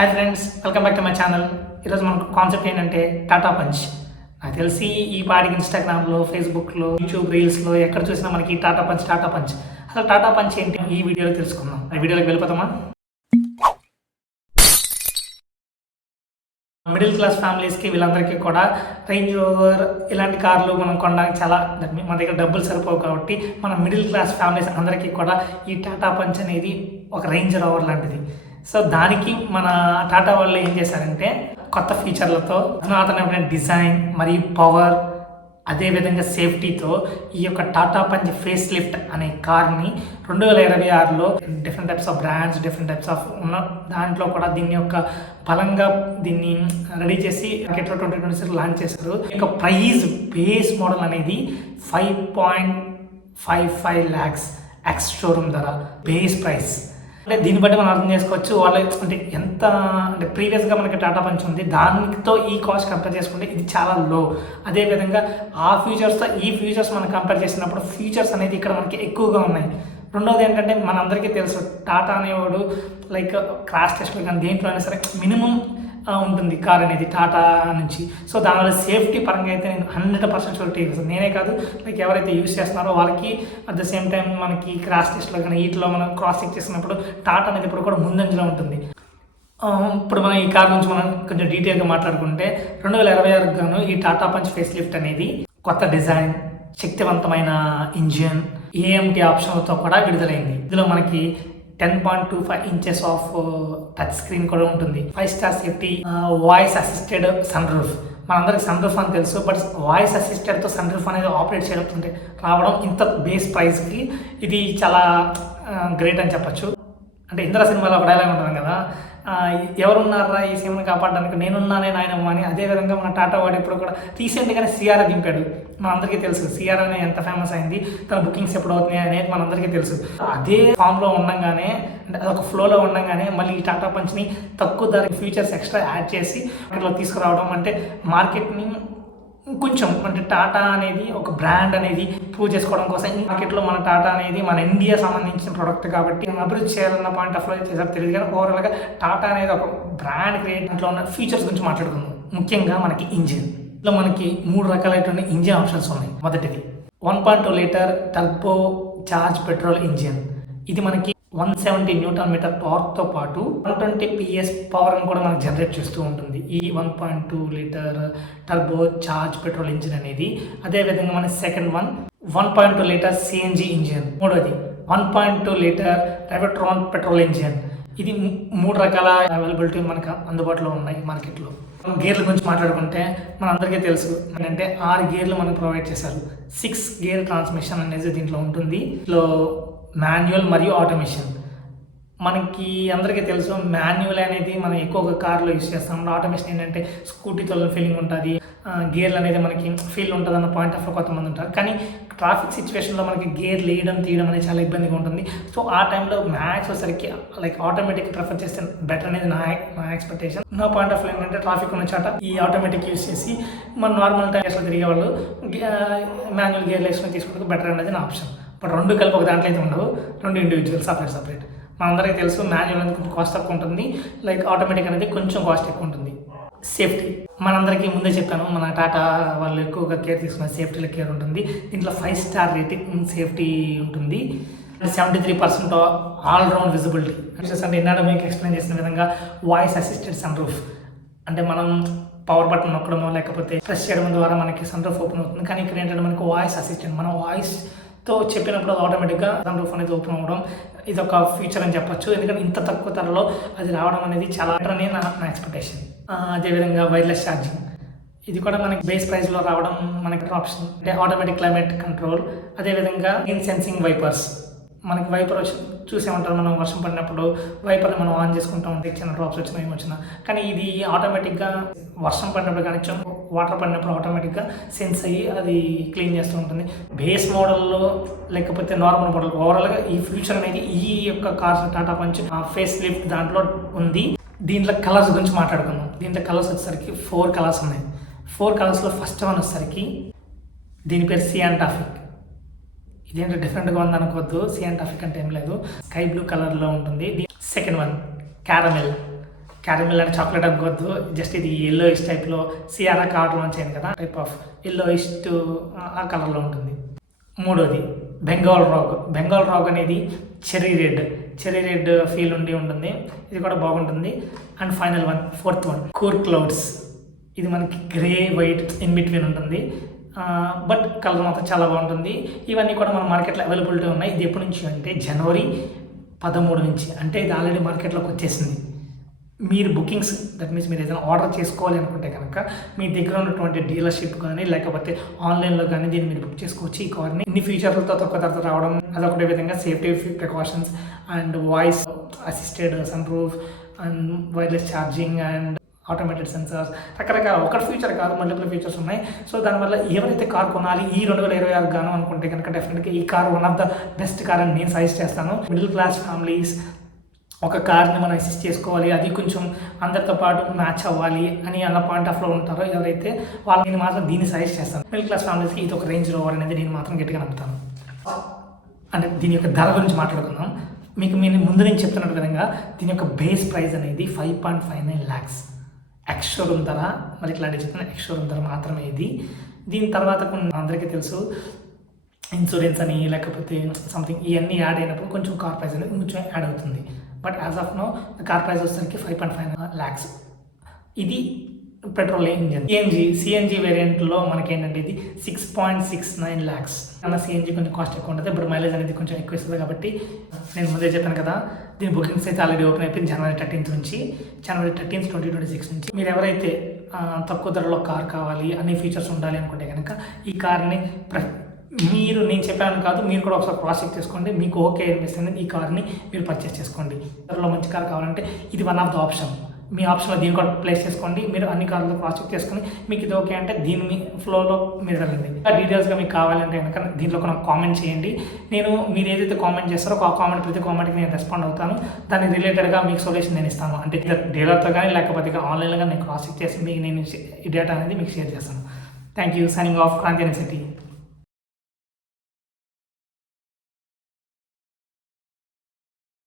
Hi friends, welcome back to my channel. ఈరోజు మన concept ఏంటంటే టాటా పంచ్. నాకు తెలిసి ఈ పాటికి ఇన్స్టాగ్రామ్లో, ఫేస్బుక్లో, యూట్యూబ్ రీల్స్లో ఎక్కడ చూసినా మనకి టాటా పంచ్. అసలు టాటా పంచ్ ఏంటి ఈ వీడియోలో తెలుసుకుందాం. ఈ వీడియోలోకి వెళ్ళిపోతామా? మిడిల్ క్లాస్ ఫ్యామిలీస్కి వీళ్ళందరికీ కూడా రేంజ్ రోవర్ ఇలాంటి కార్లు మనం కొనడానికి చాలా మన దగ్గర డబ్బులు సరిపోవు కాబట్టి మన మిడిల్ క్లాస్ ఫ్యామిలీస్ అందరికీ కూడా ఈ టాటా పంచ్ అనేది ఒక రేంజ్ రోవర్ లాంటిది. సో దానికి మన టాటా వాళ్ళు ఏం చేశారంటే కొత్త ఫీచర్లతో అధునాతనమైన డిజైన్ మరియు పవర్ అదేవిధంగా సేఫ్టీతో ఈ యొక్క టాటా పంచ్ ఫేస్ లిఫ్ట్ అనే కార్ని 2026లో different types of brands, different types of ఉన్న దాంట్లో కూడా దీన్ని యొక్క బలంగా దీన్ని రెడీ చేసి మార్కెట్లో 2026 లాంచ్ చేశారు. ఈ యొక్క ప్రైజ్ బేస్ మోడల్ అనేది 5.55 lakhs ఎక్స్ షోరూమ్ ధర బేస్ ప్రైస్. అంటే దీన్ని బట్టి మనం అర్థం చేసుకోవచ్చు వాళ్ళు అంటే ఎంత అంటే ప్రీవియస్గా మనకి టాటా పంచ్ ఉంది, దానితో ఈ కాస్ట్ కంపేర్ చేసుకుంటే ఇది చాలా లో. అదేవిధంగా ఆ ఫ్యూచర్స్తో ఈ ఫ్యూచర్స్ మనం కంపేర్ చేసినప్పుడు ఫ్యూచర్స్ అనేది ఇక్కడ మనకి ఎక్కువగా ఉన్నాయి. రెండవది ఏంటంటే మనందరికీ తెలుసు టాటా అనేవాడు లైక్ క్రాష్ టెస్ట్లు కానీ దేంట్లో అయినా సరే మినిమం ఉంటుంది కార్ అనేది టాటా నుంచి. సో దానివల్ల సేఫ్టీ పరంగా అయితే నేను 100% షూరిటీ ఇస్తాను. నేనే కాదు, లైక్ ఎవరైతే యూజ్ చేస్తున్నారో వాళ్ళకి అట్ ద సేమ్ టైం మనకి క్రాష్ టెస్ట్లో కానీ వీటిలో మనం క్రాస్ చెక్ చేసినప్పుడు టాటా అనేది ఇప్పుడు కూడా ముందంజలో ఉంటుంది. ఇప్పుడు మనం ఈ కార్ నుంచి మనం కొంచెం డీటెయిల్గా మాట్లాడుకుంటే 2026 గాను ఈ టాటా పంచ్ ఫేస్ లిఫ్ట్ అనేది కొత్త డిజైన్, శక్తివంతమైన ఇంజిన్, ఏఎంటీ ఆప్షన్లతో కూడా విడుదలైంది. ఇందులో మనకి 10.25 inches ఆఫ్ టచ్ స్క్రీన్ కూడా ఉంటుంది. 5-star safety, voice assisted sunroof. మనందరికి సన్ రూఫ్ అని తెలుసు, బట్ వాయిస్ అసిస్టెడ్తో సన్ రూఫ్ అనేది ఆపరేట్ చేయడం రావడం ఇంత బేస్ ప్రైస్కి ఇది చాలా గ్రేట్ అని చెప్పచ్చు. అంటే ఇంద్ర సినిమాలో ఒక డైలాగ్ ఉంటుంది కదా, ఎవరున్నారా ఈ సినిమాని కాపాడడానికి, నేనున్నానే నాయనమ్మ అని. అదేవిధంగా మన టాటా వాడు ఇప్పుడు కూడా రీసెంట్గానే సిఆర్ దింపాడు. మనందరికీ తెలుసు సిఆర్ అనే ఎంత ఫేమస్ అయింది, తన బుకింగ్స్ ఎప్పుడు అవుతున్నాయి అనేది మనందరికీ తెలుసు. అదే ఫామ్లో ఉండగానే అంటే అదొక ఫ్లోలో ఉండగానే మళ్ళీ ఈ టాటా పంచ్ని తక్కువ ధర ఫీచర్స్ ఎక్స్ట్రా యాడ్ చేసి అట్లా తీసుకురావడం అంటే మార్కెట్ని కొంచెం అంటే టాటా అనేది ఒక బ్రాండ్ అనేది ప్రూవ్ చేసుకోవడం కోసం ఈ మార్కెట్లో మన టాటా అనేది మన ఇండియా సంబంధించిన ప్రోడక్ట్ కాబట్టి అభివృద్ధి చేయాలన్న పాయింట్ ఆఫ్ వ్యూ చేసారు తెలియదు. కానీ ఓవరాల్గా టాటా అనేది ఒక బ్రాండ్ క్రియేట్లో ఉన్న ఫీచర్స్ గురించి మాట్లాడుకుందాం. ముఖ్యంగా మనకి ఇంజిన్లో మనకి 3 రకాలైన ఇంజిన్ ఆప్షన్స్ ఉన్నాయి. మొదటిది 1.2 litre turbo charge petrol engine. ఇది మనకి 170 Nm టార్క్తో పాటు 120 PS పవర్ అని కూడా మనకు జనరేట్ చేస్తూ ఉంటుంది ఈ 1.2 litre turbo charge petrol engine అనేది. అదేవిధంగా మన సెకండ్ 1.2 లీటర్ సిఎన్జి ఇంజిన్. మూడోది 1.2 లీటర్ రెవట్రాన్ పెట్రోల్ ఇంజిన్. ఇది 3 రకాల అవైలబిలిటీ మనకు అందుబాటులో ఉన్నాయి మార్కెట్లో. గేర్ల గురించి మాట్లాడుకుంటే మనందరికీ తెలుసు ఏంటంటే 6 గేర్లు మనకు ప్రొవైడ్ చేశారు. 6 గేర్ ట్రాన్స్మిషన్ అనేది దీంట్లో ఉంటుంది. ఇందులో మాన్యువల్ మరియు ఆటోమేషన్. మనకి అందరికీ తెలుసు మాన్యువల్ అనేది మనం ఎక్కువగా కార్లో యూస్ చేస్తాం. ఆటోమేషన్ ఏంటంటే స్కూటీతో ఫీలింగ్ ఉంటుంది, గేర్లు అనేది మనకి ఫీల్ ఉంటుంది అన్న పాయింట్ ఆఫ్ కొంతమంది ఉంటారు. కానీ ట్రాఫిక్ సిచ్యువేషన్లో మనకి గేర్ తీయడం అనేది చాలా ఇబ్బందిగా ఉంటుంది. సో ఆ టైంలో మ్యాక్స్ వచ్చేసరికి లైక్ ఆటోమేటిక్ ప్రిఫర్ చేస్తే బెటర్ అనేది నా ఎక్స్పెక్టేషన్. నా పాయింట్ ఆఫ్ వ్యూ ఏంటంటే ట్రాఫిక్ ఉన్న చాట ఈ ఆటోమేటిక్ యూస్ చేసి మన నార్మల్ టైమ్స్లో తిరిగే వాళ్ళు మాన్యువల్ గేర్ వేసుకొని తీసుకుంటే బెటర్ అనేది నా ఆప్షన్. బట్ 2 కలిపి ఒక దాంట్లో అయితే ఉండవు, 2 ఇండివిజువల్ సపరేట్. మనందరికీ తెలుసు మాన్యువల్ అనేది కొంచెం కాస్ట్ తక్కువ ఉంటుంది, లైక్ ఆటోమేటిక్ అనేది కొంచెం కాస్ట్ ఎక్కువ ఉంటుంది. సేఫ్టీ మనందరికీ ముందే చెప్పాను, మన టాటా వాళ్ళు ఎక్కువగా కేర్ తీసుకున్న సేఫ్టీలో కేర్ ఉంటుంది. దీంట్లో 5-star రేటింగ్ సేఫ్టీ ఉంటుంది. 73% ఆల్రౌండ్ విజిబిలిటీ అంటే ఎన్నాడో మీకు ఎక్స్ప్లెయిన్ చేసిన విధంగా వాయిస్ అసిస్టెడ్ సన్ రూఫ్. అంటే మనం పవర్ బటన్ నొక్కడమో లేకపోతే ప్రెస్ చేయడం ద్వారా మనకి సన్ రూఫ్ ఓపెన్ అవుతుంది. కానీ ఇక్కడ ఏంటంటే మనకి వాయిస్ అసిస్టెంట్, మన వాయిస్తో చెప్పినప్పుడు ఆటోమేటిక్గా సన్ రూఫ్ అనేది ఓపెన్ అవ్వడం ఇది ఒక ఫీచర్ అని చెప్పొచ్చు. ఎందుకంటే ఇంత తక్కువ ధరలో అది రావడం అనేది చాలా బెటర్ అని నా ఎక్స్పెక్టేషన్. అదేవిధంగా వైర్లెస్ ఛార్జింగ్, ఇది కూడా మనకి బేస్ ప్రైస్లో రావడం మనకి ఆప్షన్. అంటే ఆటోమేటిక్ క్లైమేట్ కంట్రోల్, అదేవిధంగా ఇన్ సెన్సింగ్ వైపర్స్. మనకి వైపర్ వచ్చి చూసేమంటారు, మనం వర్షం పడినప్పుడు వైపర్ని మనం ఆన్ చేసుకుంటూ ఉంటే చిన్న డ్రాప్స్ వచ్చినా ఏమొచ్చినా. కానీ ఇది ఆటోమేటిక్గా వర్షం పడినప్పుడు కానీ వాటర్ పడినప్పుడు ఆటోమేటిక్గా సెన్స్ అయ్యి అది క్లీన్ చేస్తూ ఉంటుంది. బేస్ మోడల్లో లేకపోతే నార్మల్ మోడల్ ఓవరాల్గా ఈ ఫ్యూచర్ అనేది ఈ యొక్క cars Tata punch face lift దాంట్లో ఉంది. దీంట్లో కలర్స్ గురించి మాట్లాడుకుందాం. దీంట్లో కలర్స్ వచ్చేసరికి 4 కలర్స్ ఉన్నాయి. 4 కలర్స్లో ఫస్ట్ వన్ వచ్చేసరికి దీని పేరు సియాన్ టాఫిక్. ఇదేంటో డిఫరెంట్గా ఉంది అనుకోవద్దు, సియాన్ టాఫిక్ అంటే ఏం లేదు, స్కై బ్లూ కలర్లో ఉంటుంది. Second one caramel. క్యారమిల్ అంటే చాక్లెట్ అనుకోవద్దు, జస్ట్ ఇది ఎల్లో ఇష్ టైప్లో సియారా కార్డ్ లాంచ్ అయింది కదా, టైప్ ఆఫ్ ఎల్లో ఇష్ ఆ కలర్లో ఉంటుంది. మూడోది బెంగాల్ రాగ్ అనేది చెర్రీ రెడ్ ఫీల్ ఉంటుంది, ఇది కూడా బాగుంటుంది. And final one, fourth one, కూర్ క్లౌడ్స్. ఇది మనకి గ్రే వైట్ ఇన్ బిట్వీన్ ఉంటుంది, బట్ కలర్ మాత్రం చాలా బాగుంటుంది. ఇవన్నీ కూడా మన మార్కెట్లో అవైలబిలిటీ ఉన్నాయి. ఇది ఎప్పటి నుంచి అంటే జనవరి 13 నుంచి, అంటే ఇది ఆల్రెడీ మార్కెట్లోకి వచ్చేసింది. మీరు బుకింగ్స్, దట్ మీన్స్ మీరు ఏదైనా ఆర్డర్ చేసుకోవాలి అనుకుంటే కనుక మీ దగ్గర ఉన్నటువంటి డీలర్షిప్ కానీ లేకపోతే ఆన్లైన్లో కానీ దీన్ని మీరు బుక్ చేసుకోవచ్చు. ఈ కార్ని ఇన్ని ఫీచర్లతో తక్కువ ధరతో రావడం, అదొకటే విధంగా safety precautions and voice assisted sunroof and wireless charging and automated sensors, రకరకాల ఒకటి ఫీచర్ కాదు, మల్టిపుల్ ఫీచర్స్ ఉన్నాయి. సో దానివల్ల ఎవరైతే కార్ కొనాలి ఈ 2026 గాను అనుకుంటే కనుక డెఫినెట్గా ఈ car one of the best car అని నేను సజెస్ట్ చేస్తాను. మిడిల్ క్లాస్ ఫ్యామిలీస్ ఒక కార్ని మనం అసిస్ట్ చేసుకోవాలి, అది కొంచెం అందరితో పాటు మ్యాచ్ అవ్వాలి అని అన్న పాయింట్ ఆఫ్లో ఉంటారో ఎవరైతే వాళ్ళు, నేను మాత్రం దీన్ని సజెస్ట్ చేస్తాను. మిడిల్ క్లాస్ ఫ్యామిలీస్కి ఇది ఒక రేంజ్ రోవర్ అనేది నేను మాత్రం గట్టిగా నమ్ముతాను. అంటే దీని యొక్క ధర గురించి మాట్లాడుకుందాం. మీకు నేను ముందు నుంచి చెప్తున్న విధంగా దీని యొక్క బేస్ ప్రైస్ అనేది 5.59 lakhs. ఎక్స్ షోరూమ్ ధర, మరి ఇట్లా చెప్తున్నా ఎక్స్ షోరూమ్ ధర మాత్రమే ఇది. దీని తర్వాత కొన్ని అందరికీ తెలుసు ఇన్సూరెన్స్ అని లేకపోతే సంథింగ్ ఇవన్నీ యాడ్ అయినప్పుడు కొంచెం కార్ ప్రైస్ అనేది కొంచెం యాడ్ అవుతుంది. But as of now car price వచ్చేసరికి 5.5 lakhs. ఇది పెట్రోల్ ఇంజిన్. సిఎన్జి వేరియంట్లో మనకి ఏంటంటే ఇది 6.69 lakhs. అన్న సిఎన్జి కొంచెం కాస్ట్ ఎక్కువ ఉంటుంది, ఇప్పుడు మైలేజ్ అనేది కొంచెం ఎక్కువ ఇస్తుంది. కాబట్టి నేను ముందే చెప్పాను కదా, దీని బుకింగ్స్ అయితే ఆల్రెడీ ఓపెన్ అయిపోయింది జనవరి 13th నుంచి. జనవరి 13th 2026 నుంచి మీరు ఎవరైతే తక్కువ ధరలో కార్ కావాలి, అన్ని ఫీచర్స్ ఉండాలి అనుకుంటే కనుక ఈ కార్ని మీరు, నేను చెప్పాను కాదు, మీరు కూడా ఒకసారి క్రాస్ చెక్ చేసుకోండి. మీకు ఓకే అనిపిస్తుంది ఈ కార్ని మీరు పర్చేస్ చేసుకోండి. ధరలో మంచి కార్ కావాలంటే ఇది వన్ ఆఫ్ ద ఆప్షన్. మీ ఆప్షన్లో దీన్ని కూడా ప్లేస్ చేసుకోండి. మీరు అన్ని కార్లతో క్రాస్ చెక్ చేసుకుని మీకు ఇది ఓకే అంటే దీన్ని ఫ్లోలో మీరు వెళ్ళండి. ఇంకా డీటెయిల్స్గా మీకు కావాలంటే కనుక దీంట్లో నాకు కామెంట్ చేయండి. నేను మీరు ఏదైతే కామెంట్ చేస్తారో ఆ కామెంట్, ప్రతి కామెంట్కి నేను రెస్పాండ్ అవుతాను. దానికి రిలేటెడ్గా మీకు సొల్యూషన్ నేను ఇస్తాను. అంటే డీలర్తో కానీ లేకపోతే ఆన్లైన్లో కానీ నేను క్రాస్ చెక్ చేసి మీకు నేను ఈ డేటా అనేది మీకు షేర్ చేస్తాను. Thank you. Signing off, Kranthi university.